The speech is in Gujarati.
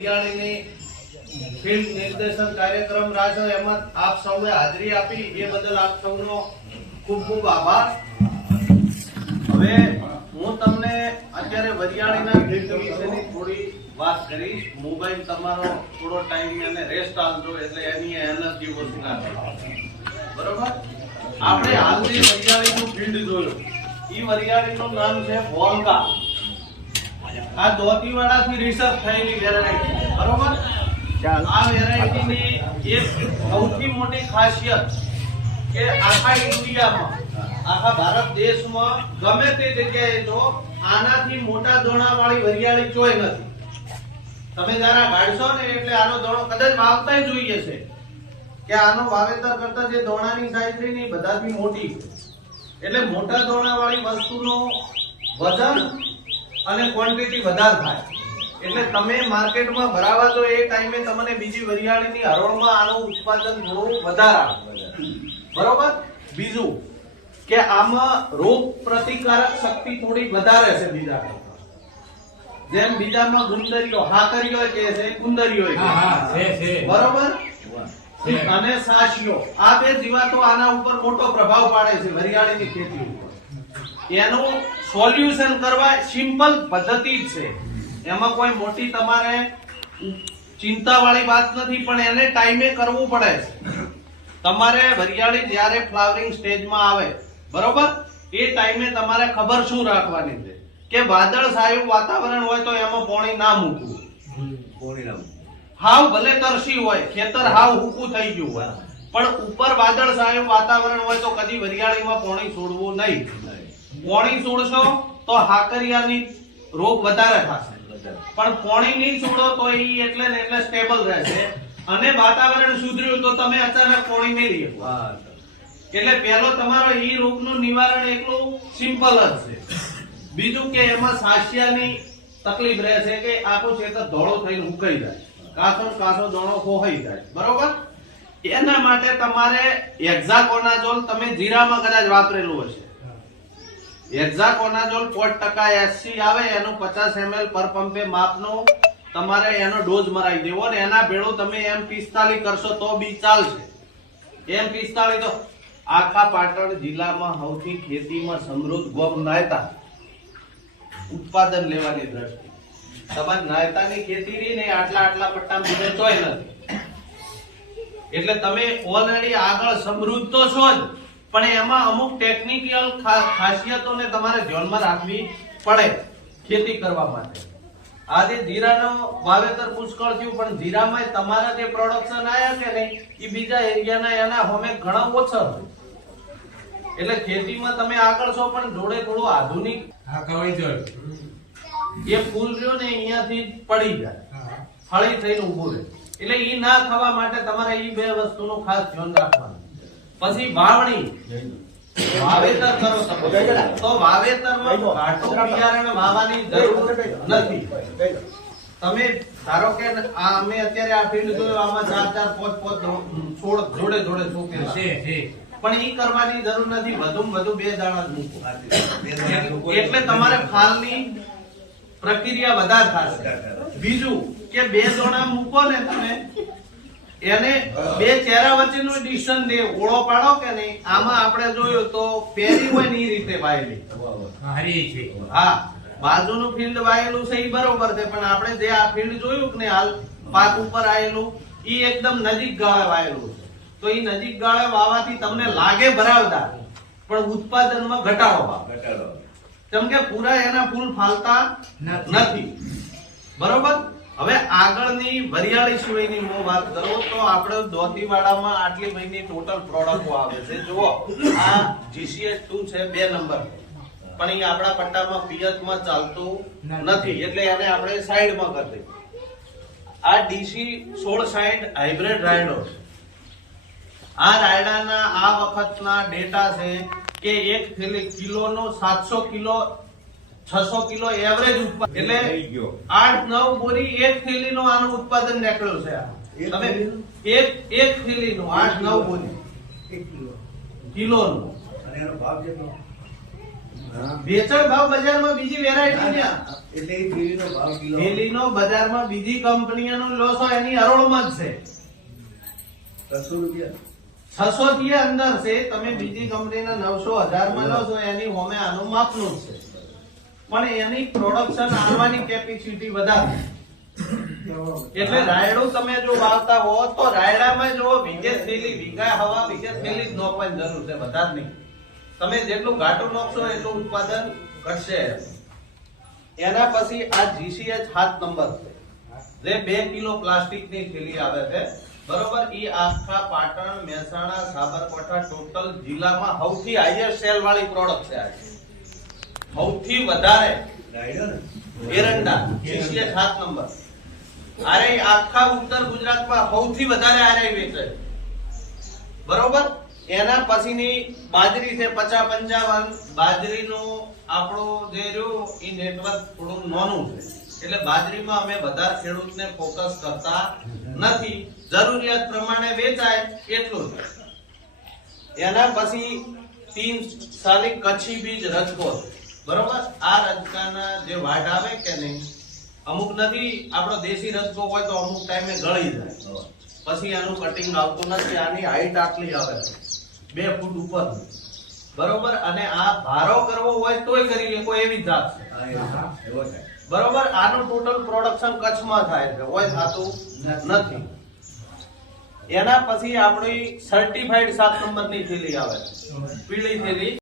ફિલ્ડ નિર્દેશન કાર્યક્રમ રાખ્યો એમાં આપ સૌએ હાજરી આપી એ બદલ આપ સૌનો ખૂબ ખૂબ આભાર। હવે હું તમને અત્યારે વરિયાળીના ફિલ્ડ વિશેની થોડી વાત કરીશ। મોબાઈલ તમારો થોડો ટાઈમ અને રેસ્ટ આપજો એટલે એની એનર્જી ઓછી ના થાય, બરોબર? આપણે હાલની વરિયાળીનું ફિલ્ડ જોયું, ઈ વરિયાળીનું નામ છે વોલ્કા। આ દોતીવાડાથી રિસર્ચ થયેલી વેરાયટી, બરોબર? આ વેરાયટીની એક સૌથી મોટી ખાસિયત કે આખા ઇન્ડિયામાં, આખા ભારત દેશમાં ગમે તે જગ્યાએ જો આનાથી મોટા દોણાવાળી વરિયાળી ચોય નથી। તમે જરા ગાડશો ને એટલે આનો દોણો કદાચ વાવતાય જોઈએ છે કે આનો વાવેતર કરતા જે દોણાની સાઈઝ રહી ને બધાથી મોટી છે। એટલે મોટા દોણાવાળી વસ્તુનો વજન અને ક્વોન્ટિટી વધારે થાય એટલે તમે માર્કેટમાં ભરાવા તો એ ટાઈમે તમને બીજી વરિયાળીની હરોળમાં આનું ઉત્પાદન થોડું વધારે આવે, બરોબર? બીજું કે આમાં રોગ પ્રતિકારક શક્તિ થોડી વધારે છે બીજા કરતા। જેમ બીજામાં ગુંદરીઓ, હાકરીઓ કે છે, ગુંદરીઓ છે, બરોબર? અને સાશીઓ, આ બે જીવાતો આના ઉપર મોટો પ્રભાવ પાડે છે વરિયાળીની ખેતી ઉપર। એનું સોલ્યુશન કરવા સિમ્પલ પદ્ધતિ જ છે, એમાં કોઈ મોટી તમારે ચિંતા વાળી વાત નથી, પણ એને ટાઈમે કરવું પડે છે। તમારે વરિયાળી જ્યારે ફ્લાવરિંગ સ્ટેજમાં આવે, બરોબર, એ ટાઈમે તમારે ખબર શું રાખવાની છે કે વાદળછાયું વાતાવરણ હોય તો એમાં પાણી ના મૂકવું, હાવ ભલે તરસી હોય, ખેતર હાવ હૂકું થઈ ગયું હોય, પણ ઉપર વાદળછાયું વાતાવરણ હોય તો કદી વરિયાળીમાં પાણી છોડવું નહીં। પાણી છોડશો તો હાકરિયાની રોગ વધારે થશે, પણ પાણી નહીં છોડો તો એ એટલે ને એટલે સ્ટેબલ રહેશે અને વાતાવરણ સુધર્યું તો તમે અચાનક પાણી મેળવી શકો। એટલે પહેલો તમારો ઈ રોગનું નિવારણ એકલું સિમ્પલ જ છે। બીજું કે એમાં સાશિયાની તકલીફ રહેશે કે આખું ખેતર ધોળો થઈને ઉકાઈ જાય, કાસો દોણો ખોહાઈ જાય, બરોબર? એના માટે તમારે હેક્ઝાકોનાઝોલ તમે જીરામાં કદાચ વાપરેલું હશે। હેક્ઝાકોનાઝોલ 5% SC આવે, એનું 50 ml પર પંપે માપનું તમારે એનો ડોઝ મરાઈ દેવો અને એના ભેળું તમે M45 કરશો તો બી ચાલશે। M45 તો આખા પાટણ જિલ્લામાં સૌથી ખેતીમાં સમૃદ્ધ ગોમ નાયતા ઉત્પાદન લેવાની દ્રષ્ટિ તમારી નાયતાની ખેતી રહી ને આટલા પટ્ટા બીજો ચોય નથી, એટલે તમે ઓલરેડી આગળ સમૃદ્ધ તો છો જ, પણ એમાં અમુક ટેકનિકલ ખાસિયતોને તમારે ધ્યાનમાં રાખવી પડે ખેતી કરવા માટે। આજે જીરાનો વાવેતર પુષ્કળ થયું, પણ જીરામાં તમારા જે પ્રોડક્શન આયા કે નહીં એ બીજા એરિયાના એના હોમે ઘણા ઓછા હોય, એટલે ખેતીમાં તમે આગળ છો પણ જોડે થોડું આધુનિક એ ફૂલ રહ્યો ને અહીંયાથી પડી જાય, ફળી થઈને ઉભું રહે, એટલે ઈ ના થવા માટે તમારે ઈ બે વસ્તુનું ખાસ ધ્યાન રાખવાનું। પછી વાવણી, વાવેતર કરો તો વાવેતરમાં ઘાટું બિયારણ વાવવાની જરૂર નથી। તમે ધારો કે આ અમે અત્યારે આ ફીલ્ડ જોયો, આમાં 4-4, 5-5 છોડ જોડે છોકે છે, પણ ઈ કરવાની જરૂર નથી, વધુમાં વધુ 2 દાણા જ મૂકો એટલે તમારે ફાલની પ્રક્રિયા વધારે થશે। બીજું કે 2 દાણા મૂકો ને તમે એને 2 ચહેરા વચ્ચેનું ડિસ્ટન્સ દે ઓળો પાડો કે નહીં, આમાં આપણે જોયું તો પેરી હોય ને એ રીતે વાયેલી, હા બાજુનું ફિલ્ડ વાયેલું છે એ બરોબર છે, પણ આપણે જે આ ફિલ્ડ જોયું કે હાલ પાક ઉપર આવેલું એ એકદમ નજીક ગાળે વાયેલું છે, તો એ નજીક ગાળે વાવાથી તમને લાગે બરાબર પણ ઉત્પાદનમાં ઘટાડો આવે, કેમ કે પૂરા એના ફૂલ ફાલતા નથી, બરોબર? હવે આગળની વરિયાળી સિવાયની હું વાત કરું તો આપણે દોતીવાડામાં આટલી મહિની ટોટલ પ્રોડક્ટો આવે છે। જુઓ આ GCS2 છે 2 નંબર, પણ એ આપણા પટ્ટામાં પિયતમાં ચાલતું નથી એટલે એને આપણે સાઈડમાં કરી દઈએ। આ DC 1660 હાઇબ્રિડ રાયડો છે। આ રાયડાના આ વખતના ડેટા છે કે એક થેલી કિલોનો 700 કિલો 600 કિલો એવરેજ ઉત્પાદન, એટલે 8-9 બોરી એક થેલીનો આનું ઉત્પાદન નીકળ્યું છે। તમે એક થેલીનો 8-9 બોરી 1 કિલોનો, અને એનો ભાવ કેટલો? વેચાણ ભાવ બજારમાં બીજી વેરાયટી ને એટલે એ થેલીનો ભાવ કિલો થેલીનો બજારમાં બીજી કંપનીઓનો લો છો એની હરોળમાં જ છે. 600 રૂપિયા 600 થી અંદર છે. તમે બીજી કંપનીના 900 1000 માં લો છો એની હોમે આનું માપનું જ છે, પણ એની પ્રોડક્શન આવવાની કેપેસિટી વધારે. એટલે રાયડું તમે જો વાવતા હો તો રાયડામાં જો વીઘે થેલી વીઘા હવા વીઘે થેલી જ નોખવાની જરૂર છે, વધારે નહીં. તમે જેટલું ઘાટું નોખશો એટલું ઉત્પાદન ઘટશે. એના પછી આ GCH 7 નંબર છે, જે 2 કિલો પ્લાસ્ટિકની થેલી આવે છે, બરોબર. ઈ આખા પાટણ, મહેસાણા, સાબરકાંઠા ટોટલ જિલ્લામાં સૌથી હાઈએસ્ટ સેલ વાળી પ્રોડક્ટ છે. આ સૌથી વધારે રાયડો ને એરંડા GCH 7 નંબર. આરે આખા ઉત્તર ગુજરાતમાં સૌથી વધારે આરે વેચાય, બરોબર. એના પછીની બાજરી છે 50-55. બાજરીનું આપણું જે રહ્યું એ નેટવર્ક થોડું નાનું છે, એટલે બાજરીમાં અમે વધારે ખેડૂતને ફોકસ કરતા નથી. જરૂરિયાત પ્રમાણે વેચાય એટલું જ. એના પછી 3 સાલી કચ્છી બીજ રજકો, બરોબર. આ રજકાના જે વાઢ આવે કે નહીં, અમુક નથી આપણો દેશી રજકો હોય તો અમુક ટાઈમે ગળી જાય, પછી આનું કટિંગ આવતું નથી. આની હાઈટ આટલી આવે 2 ફૂટ ઉપર, બરોબર. અને આ ભારો કરવો હોય તોય કરી લે, કોઈ એવી જાત છે, એવો થાય. બરોબર. આનું ટોટલ પ્રોડક્શન કચ્છમાં થાય છે, હોય થતું નથી. એના પછી આપણી સર્ટિફાઈડ 7 નંબરની થેલી આવે, પીળી થેલી.